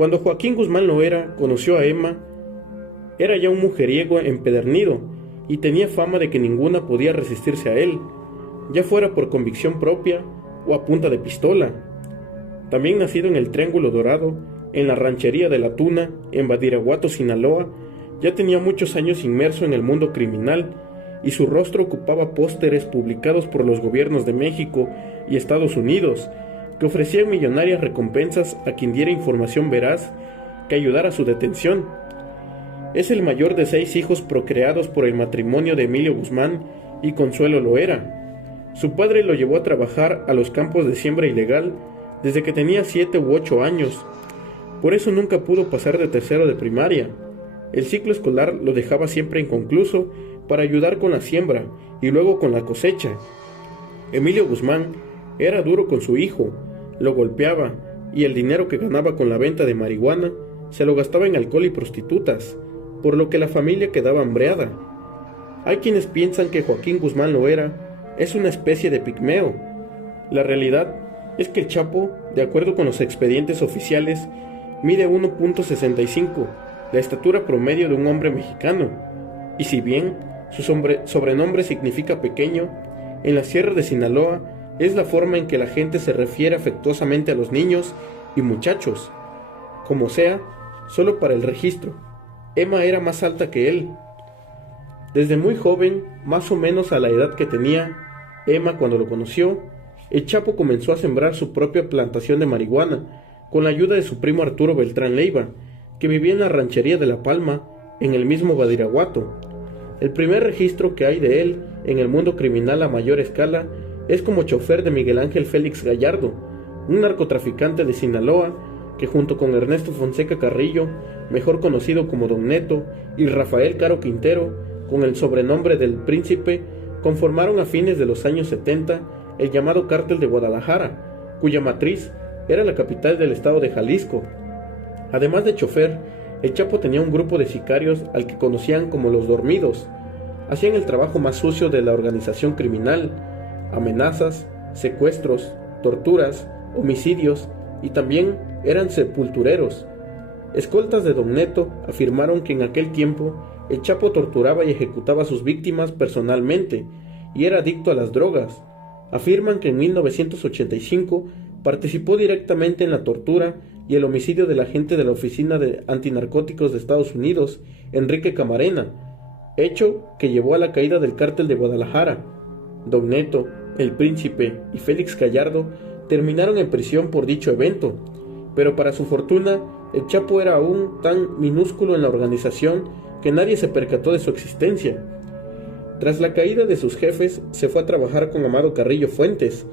Cuando Joaquín Guzmán Loera conoció a Emma, era ya un mujeriego empedernido y tenía fama de que ninguna podía resistirse a él, ya fuera por convicción propia o a punta de pistola. También nacido en el Triángulo Dorado, en la ranchería de La Tuna, en Badiraguato, Sinaloa, ya tenía muchos años inmerso en el mundo criminal y su rostro ocupaba pósteres publicados por los gobiernos de México y Estados Unidos, que ofrecían millonarias recompensas a quien diera información veraz que ayudara a su detención. Es el mayor de 6 hijos procreados por el matrimonio de Emilio Guzmán y Consuelo Loera. Su padre lo llevó a trabajar a los campos de siembra ilegal desde que tenía 7 u 8 años. Por eso nunca pudo pasar de tercero de primaria. El ciclo escolar lo dejaba siempre inconcluso para ayudar con la siembra y luego con la cosecha. Emilio Guzmán era duro con su hijo, lo golpeaba y el dinero que ganaba con la venta de marihuana se lo gastaba en alcohol y prostitutas, por lo que la familia quedaba hambreada. Hay quienes piensan que Joaquín Guzmán Loera es una especie de pigmeo. La realidad es que el Chapo, de acuerdo con los expedientes oficiales, mide 1.65, la estatura promedio de un hombre mexicano, y si bien su sobrenombre significa pequeño, en la Sierra de Sinaloa es la forma en que la gente se refiere afectuosamente a los niños y muchachos. Como sea, solo para el registro, Emma era más alta que él. Desde muy joven, más o menos a la edad que tenía Emma cuando lo conoció, el Chapo comenzó a sembrar su propia plantación de marihuana, con la ayuda de su primo Arturo Beltrán Leiva, que vivía en la ranchería de La Palma, en el mismo Badiraguato. El primer registro que hay de él en el mundo criminal a mayor escala es como chofer de Miguel Ángel Félix Gallardo, un narcotraficante de Sinaloa que junto con Ernesto Fonseca Carrillo, mejor conocido como Don Neto, y Rafael Caro Quintero, con el sobrenombre del Príncipe, conformaron a fines de los años 70 el llamado Cártel de Guadalajara, cuya matriz era la capital del estado de Jalisco. Además de chofer, el Chapo tenía un grupo de sicarios al que conocían como los Dormidos. Hacían el trabajo más sucio de la organización criminal: amenazas, secuestros, torturas, homicidios, y también eran sepultureros. Escoltas de Don Neto afirmaron que en aquel tiempo el Chapo torturaba y ejecutaba a sus víctimas personalmente y era adicto a las drogas. Afirman que en 1985 participó directamente en la tortura y el homicidio del agente de la Oficina de Antinarcóticos de Estados Unidos, Enrique Camarena, hecho que llevó a la caída del Cártel de Guadalajara. Don Neto, el Príncipe y Félix Gallardo terminaron en prisión por dicho evento, pero para su fortuna, el Chapo era aún tan minúsculo en la organización que nadie se percató de su existencia. Tras la caída de sus jefes, se fue a trabajar con Amado Carrillo Fuentes,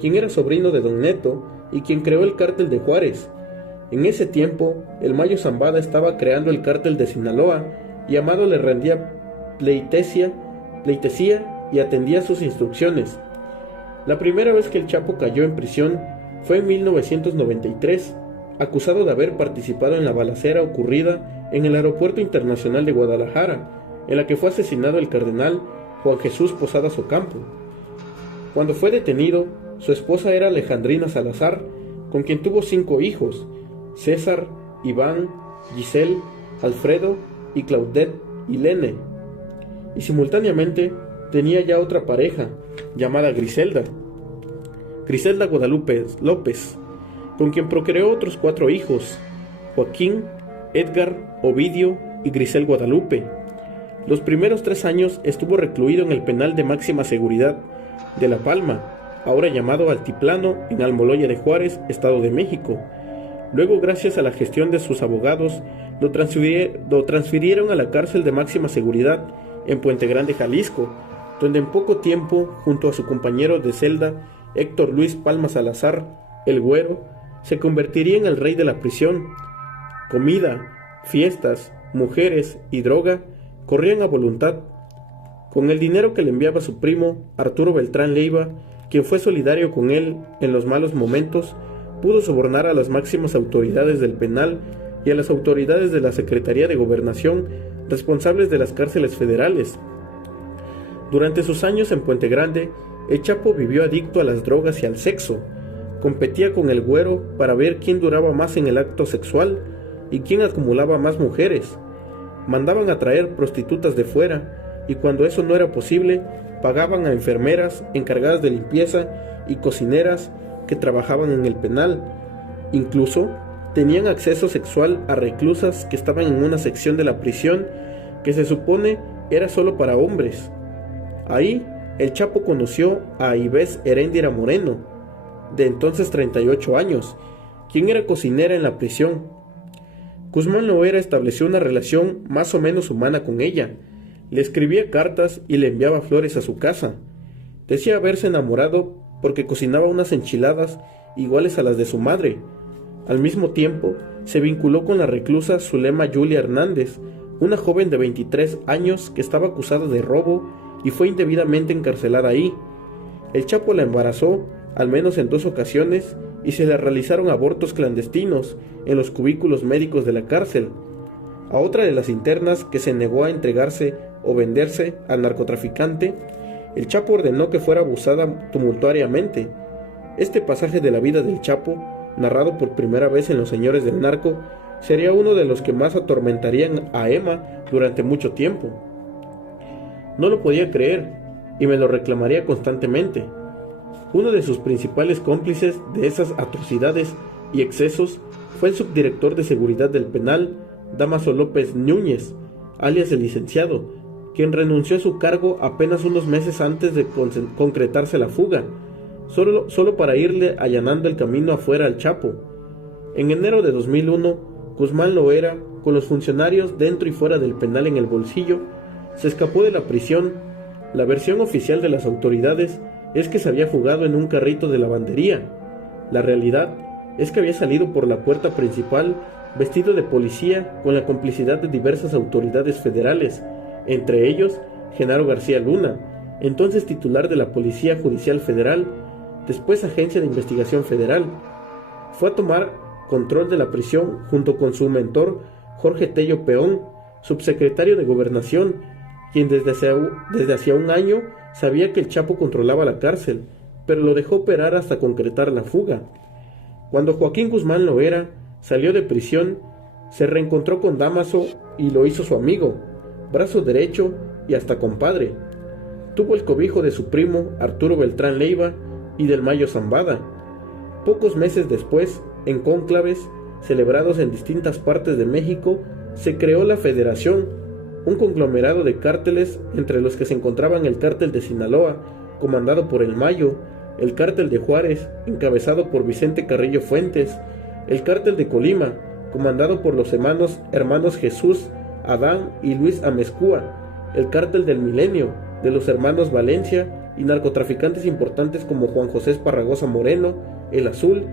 quien era sobrino de Don Neto y quien creó el Cártel de Juárez. En ese tiempo, el Mayo Zambada estaba creando el Cártel de Sinaloa y Amado le rendía pleitesía y atendía sus instrucciones. La primera vez que el Chapo cayó en prisión fue en 1993, acusado de haber participado en la balacera ocurrida en el Aeropuerto Internacional de Guadalajara, en la que fue asesinado el cardenal Juan Jesús Posadas Ocampo. Cuando fue detenido, su esposa era Alejandrina Salazar, con quien tuvo 5 hijos: César, Iván, Giselle, Alfredo y Claudette Ilene. Y simultáneamente tenía ya otra pareja, llamada Griselda Guadalupe López, con quien procreó otros 4 hijos: Joaquín, Edgar, Ovidio y Grisel Guadalupe. Los primeros 3 años estuvo recluido en el penal de máxima seguridad de La Palma, ahora llamado Altiplano, en Almoloya de Juárez, Estado de México. Luego, gracias a la gestión de sus abogados, lo transfirieron a la cárcel de máxima seguridad en Puente Grande, Jalisco, donde en poco tiempo, junto a su compañero de celda, Héctor Luis Palma Salazar, el Güero, se convertiría en el rey de la prisión. Comida, fiestas, mujeres y droga corrían a voluntad. Con el dinero que le enviaba su primo, Arturo Beltrán Leiva, quien fue solidario con él en los malos momentos, pudo sobornar a las máximas autoridades del penal y a las autoridades de la Secretaría de Gobernación, responsables de las cárceles federales. Durante sus años en Puente Grande, el Chapo vivió adicto a las drogas y al sexo. Competía con el Güero para ver quién duraba más en el acto sexual, y quién acumulaba más mujeres. Mandaban a traer prostitutas de fuera, y cuando eso no era posible, pagaban a enfermeras encargadas de limpieza y cocineras que trabajaban en el penal. Incluso tenían acceso sexual a reclusas que estaban en una sección de la prisión que se supone era solo para hombres. Ahí, el Chapo conoció a Ivés Heréndira Moreno, de entonces 38 años, quien era cocinera en la prisión. Guzmán Loera estableció una relación más o menos humana con ella. Le escribía cartas y le enviaba flores a su casa. Decía haberse enamorado porque cocinaba unas enchiladas iguales a las de su madre. Al mismo tiempo, se vinculó con la reclusa Zulema Yulia Hernández, una joven de 23 años que estaba acusada de robo y fue indebidamente encarcelada ahí. El Chapo la embarazó, al menos en 2 ocasiones, y se le realizaron abortos clandestinos en los cubículos médicos de la cárcel. A otra de las internas que se negó a entregarse o venderse al narcotraficante, el Chapo ordenó que fuera abusada tumultuariamente. Este pasaje de la vida del Chapo, narrado por primera vez en Los Señores del Narco, sería uno de los que más atormentarían a Emma durante mucho tiempo. No lo podía creer y me lo reclamaría constantemente. Uno de sus principales cómplices de esas atrocidades y excesos fue el subdirector de seguridad del penal, Dámaso López Núñez, alias el licenciado, quien renunció a su cargo apenas unos meses antes de concretarse la fuga, solo para irle allanando el camino afuera al Chapo. En enero de 2001, Guzmán Loera, con los funcionarios dentro y fuera del penal en el bolsillo, se escapó de la prisión. La versión oficial de las autoridades es que se había fugado en un carrito de lavandería. La realidad es que había salido por la puerta principal vestido de policía con la complicidad de diversas autoridades federales, entre ellos Genaro García Luna, entonces titular de la Policía Judicial Federal, después Agencia de Investigación Federal. Fue a tomar control de la prisión junto con su mentor Jorge Tello Peón, subsecretario de Gobernación, quien desde hacía un año sabía que el Chapo controlaba la cárcel, pero lo dejó operar hasta concretar la fuga. Cuando Joaquín Guzmán Loera salió de prisión, se reencontró con Dámaso y lo hizo su amigo, brazo derecho y hasta compadre. Tuvo el cobijo de su primo Arturo Beltrán Leiva y del Mayo Zambada. Pocos meses después, en cónclaves celebrados en distintas partes de México, se creó la Federación, un conglomerado de cárteles entre los que se encontraban el cártel de Sinaloa, comandado por el Mayo, el cártel de Juárez, encabezado por Vicente Carrillo Fuentes, el cártel de Colima, comandado por los hermanos Jesús, Adán y Luis Amezcua, el cártel del Milenio, de los hermanos Valencia y narcotraficantes importantes como Juan José Esparragosa Moreno, El Azul